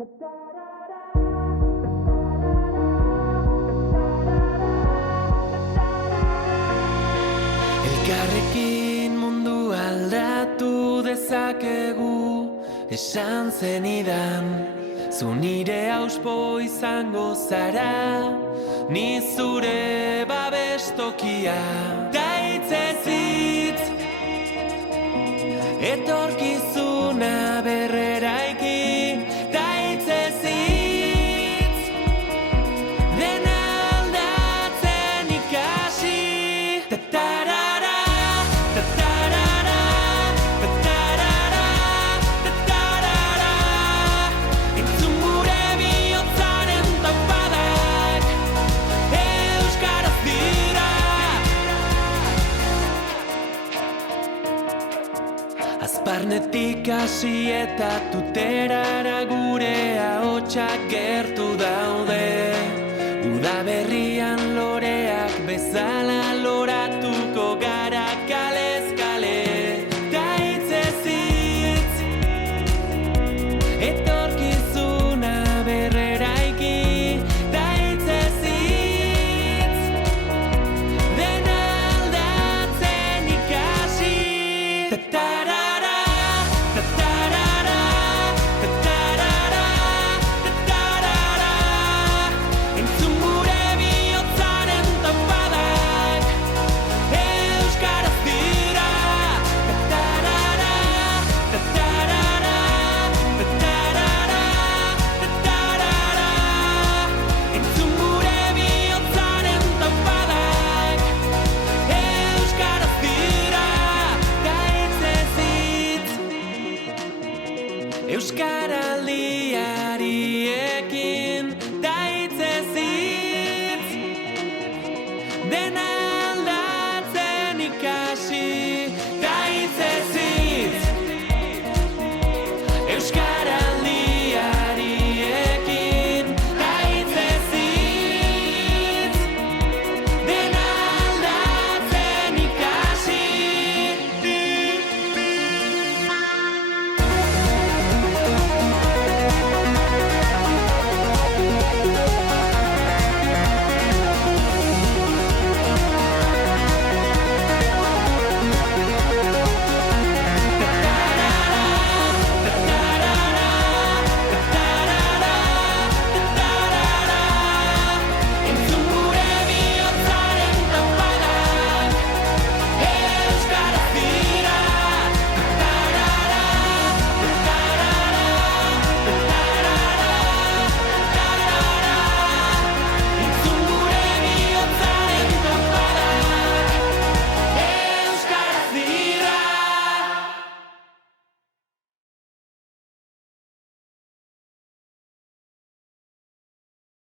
Elkarrekin mundu aldatu dezakegu, esan zenidan. Zu nire auspo izango zara, ni zure babestokia. Da hitzez hitz, etorkizuna berreraiki. Da hitzez hitz, dena aldatzen ikasi. Ta-tarara, ta-tarara, ta-tarara, ta-tarara. Entzun gure bihotzaren taupadak, euskaraz dira. Azparnetik hasi eta tuterara gure ahotsak gertu daun.